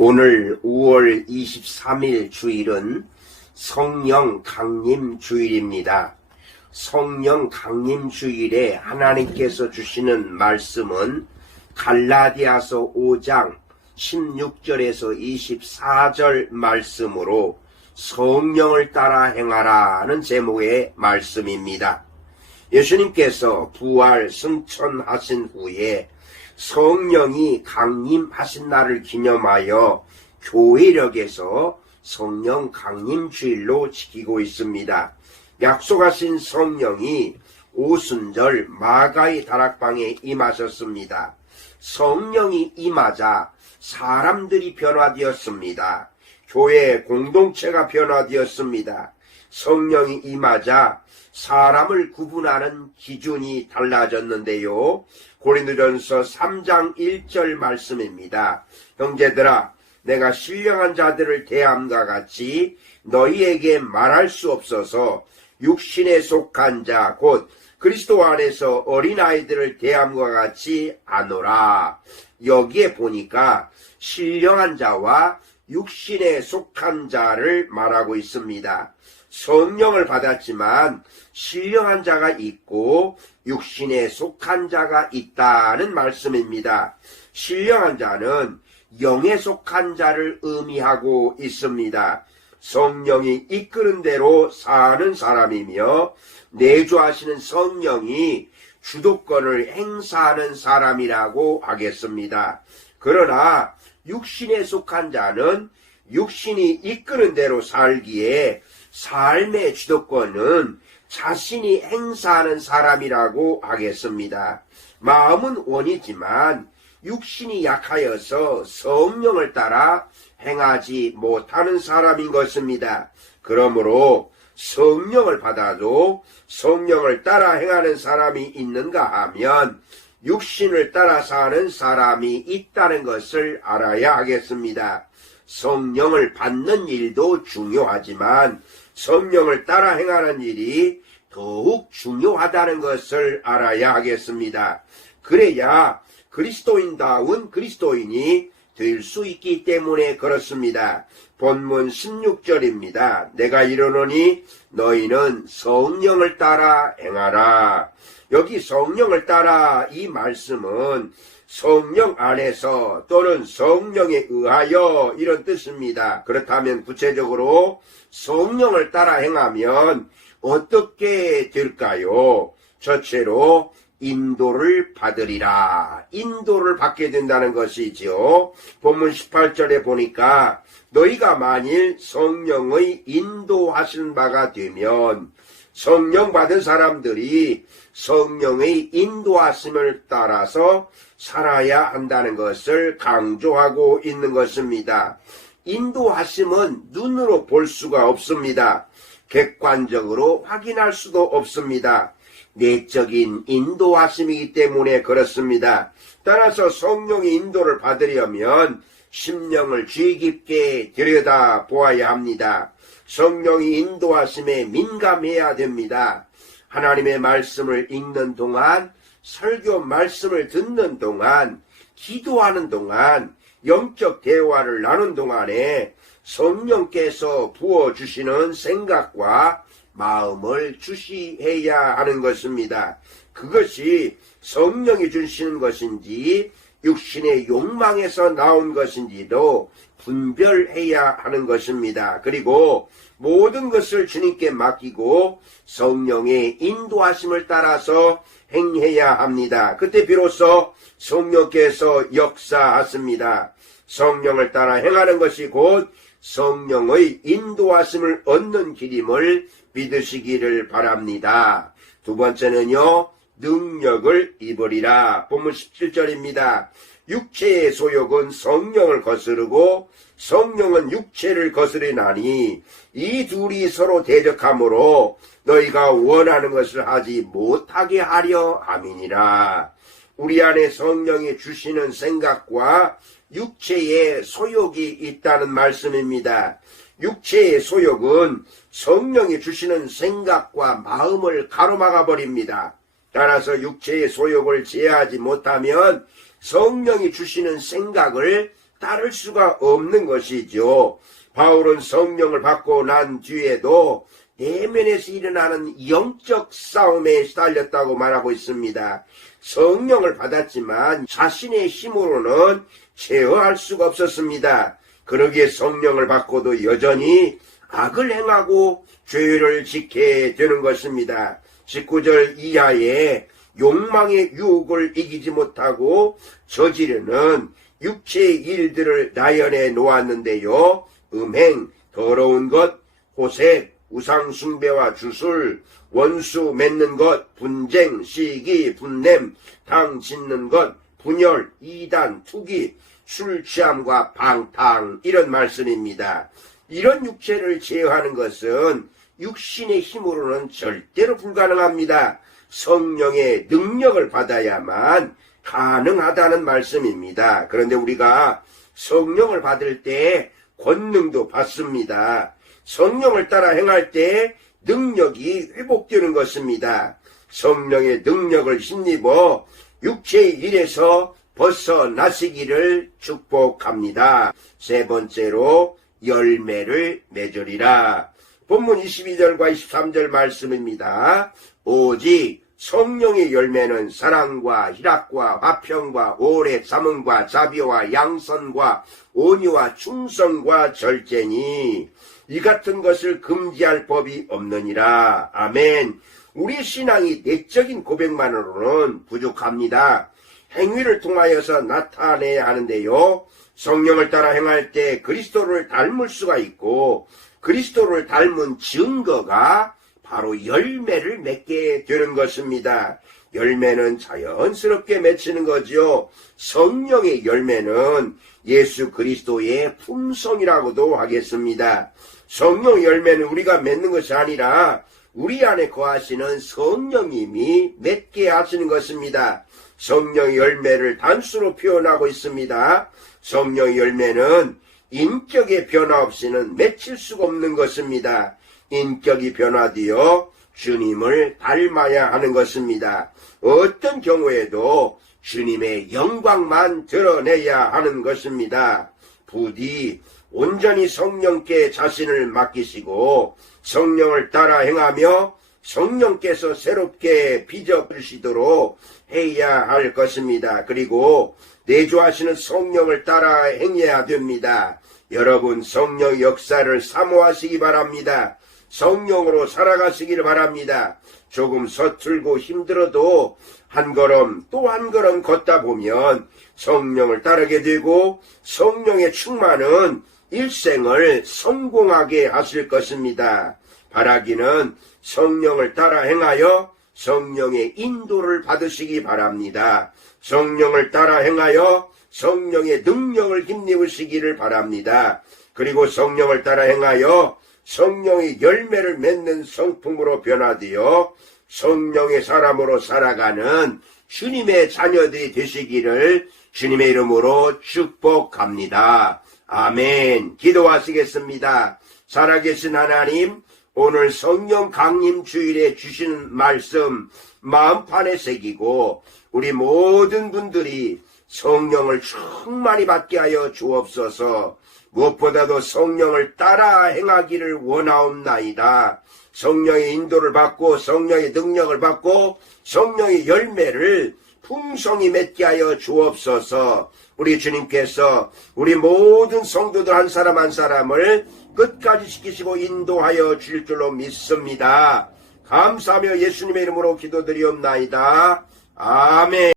오늘 5월 23일 주일은 성령 강림 주일입니다. 성령 강림 주일에 하나님께서 주시는 말씀은 갈라디아서 5장 16절에서 24절 말씀으로 성령을 따라 행하라는 제목의 말씀입니다. 예수님께서 부활 승천하신 후에 성령이 강림하신 날을 기념하여 교회력에서 성령 강림주일로 지키고 있습니다. 약속하신 성령이 오순절 마가의 다락방에 임하셨습니다. 성령이 임하자 사람들이 변화되었습니다. 교회 공동체가 변화되었습니다. 성령이 임하자 사람을 구분하는 기준이 달라졌는데요. 고린도전서 3장 1절 말씀입니다. 형제들아, 내가 신령한 자들을 대함과 같이 너희에게 말할 수 없어서 육신에 속한 자 곧 그리스도 안에서 어린아이들을 대함과 같이 하노라. 여기에 보니까 신령한 자와 육신에 속한 자를 말하고 있습니다. 성령을 받았지만 신령한 자가 있고 육신에 속한 자가 있다는 말씀입니다. 신령한 자는 영에 속한 자를 의미하고 있습니다. 성령이 이끄는 대로 사는 사람이며 내주하시는 성령이 주도권을 행사하는 사람이라고 하겠습니다. 그러나 육신에 속한 자는 육신이 이끄는 대로 살기에 삶의 주도권은 자신이 행사하는 사람이라고 하겠습니다. 마음은 원이지만 육신이 약하여서 성령을 따라 행하지 못하는 사람인 것입니다. 그러므로 성령을 받아도 성령을 따라 행하는 사람이 있는가 하면 육신을 따라 사는 사람이 있다는 것을 알아야 하겠습니다. 성령을 받는 일도 중요하지만 성령을 따라 행하는 일이 더욱 중요하다는 것을 알아야 하겠습니다. 그래야 그리스도인다운 그리스도인이 될 수 있기 때문에 그렇습니다. 본문 16절입니다. 내가 이르노니 너희는 성령을 따라 행하라. 여기 성령을 따라 이 말씀은 성령 안에서 또는 성령에 의하여 이런 뜻입니다. 그렇다면 구체적으로 성령을 따라 행하면 어떻게 될까요? 첫째로 인도를 받으리라. 인도를 받게 된다는 것이지요. 본문 18절에 보니까 너희가 만일 성령의 인도하신 바가 되면 성령 받은 사람들이 성령의 인도하심을 따라서 살아야 한다는 것을 강조하고 있는 것입니다. 인도하심은 눈으로 볼 수가 없습니다. 객관적으로 확인할 수도 없습니다. 내적인 인도하심이기 때문에 그렇습니다. 따라서 성령의 인도를 받으려면 심령을 주의 깊게 들여다 보아야 합니다. 성령의 인도하심에 민감해야 됩니다. 하나님의 말씀을 읽는 동안, 설교 말씀을 듣는 동안, 기도하는 동안, 영적 대화를 나눈 동안에 성령께서 부어주시는 생각과 마음을 주시해야 하는 것입니다. 그것이 성령이 주시는 것인지 육신의 욕망에서 나온 것인지도 분별해야 하는 것입니다. 그리고 모든 것을 주님께 맡기고 성령의 인도하심을 따라서 행해야 합니다. 그때 비로소 성령께서 역사하십니다. 성령을 따라 행하는 것이 곧 성령의 인도하심을 얻는 길임을 믿으시기를 바랍니다. 두 번째는요, 능력을 입으리라. 본문 17절입니다. 육체의 소욕은 성령을 거스르고 성령은 육체를 거스르나니 이 둘이 서로 대적하므로 너희가 원하는 것을 하지 못하게 하려 함이니라. 우리 안에 성령이 주시는 생각과 육체의 소욕이 있다는 말씀입니다. 육체의 소욕은 성령이 주시는 생각과 마음을 가로막아 버립니다. 따라서 육체의 소욕을 제어하지 못하면 성령이 주시는 생각을 따를 수가 없는 것이죠. 바울은 성령을 받고 난 뒤에도 내면에서 일어나는 영적 싸움에 시달렸다고 말하고 있습니다. 성령을 받았지만 자신의 힘으로는 제어할 수가 없었습니다. 그러기에 성령을 받고도 여전히 악을 행하고 죄를 짓게 되는 것입니다. 19절 이하에 욕망의 유혹을 이기지 못하고 저지르는 육체의 일들을 나열해 놓았는데요. 음행, 더러운 것, 호색, 우상 숭배와 주술, 원수 맺는 것, 분쟁, 시기, 분냄, 당 짓는 것, 분열, 이단, 투기, 술 취함과 방탕, 이런 말씀입니다. 이런 육체를 제어하는 것은 육신의 힘으로는 절대로 불가능합니다. 성령의 능력을 받아야만 가능하다는 말씀입니다. 그런데 우리가 성령을 받을 때 권능도 받습니다. 성령을 따라 행할 때 능력이 회복되는 것입니다. 성령의 능력을 힘입어 육체의 일에서 벗어나시기를 축복합니다. 세 번째로 열매를 맺으리라. 본문 22절과 23절 말씀입니다. 오직 성령의 열매는 사랑과 희락과 화평과 오래 참음과 자비와 양선과 온유와 충성과 절제니 이 같은 것을 금지할 법이 없느니라. 아멘. 우리 신앙이 내적인 고백만으로는 부족합니다. 행위를 통하여서 나타내야 하는데요. 성령을 따라 행할 때 그리스도를 닮을 수가 있고 그리스도를 닮은 증거가 바로 열매를 맺게 되는 것입니다. 열매는 자연스럽게 맺히는 거죠. 성령의 열매는 예수 그리스도의 품성이라고도 하겠습니다. 성령 열매는 우리가 맺는 것이 아니라 우리 안에 거하시는 성령님이 맺게 하시는 것입니다. 성령의 열매를 단수로 표현하고 있습니다. 성령의 열매는 인격의 변화 없이는 맺힐 수가 없는 것입니다. 인격이 변화되어 주님을 닮아야 하는 것입니다. 어떤 경우에도 주님의 영광만 드러내야 하는 것입니다. 부디 온전히 성령께 자신을 맡기시고 성령을 따라 행하며 성령께서 새롭게 빚어주시도록 해야 할 것입니다. 그리고 내주하시는 성령을 따라 행해야 됩니다. 여러분 성령 역사를 사모하시기 바랍니다. 성령으로 살아가시길 바랍니다. 조금 서툴고 힘들어도 한 걸음 또 한 걸음 걷다 보면 성령을 따르게 되고 성령의 충만은 일생을 성공하게 하실 것입니다. 바라기는 성령을 따라 행하여 성령의 인도를 받으시기 바랍니다. 성령을 따라 행하여 성령의 능력을 힘입으시기를 바랍니다. 그리고 성령을 따라 행하여 성령의 열매를 맺는 성품으로 변화되어 성령의 사람으로 살아가는 주님의 자녀들이 되시기를 주님의 이름으로 축복합니다. 아멘. 기도하시겠습니다. 살아계신 하나님, 오늘 성령 강림 주일에 주신 말씀 마음판에 새기고 우리 모든 분들이 성령을 충만히 받게 하여 주옵소서. 무엇보다도 성령을 따라 행하기를 원하옵나이다. 성령의 인도를 받고 성령의 능력을 받고 성령의 열매를 풍성히 맺게 하여 주옵소서. 우리 주님께서 우리 모든 성도들 한 사람 한 사람을 끝까지 지키시고 인도하여 주실 줄로 믿습니다. 감사하며 예수님의 이름으로 기도드리옵나이다. 아멘.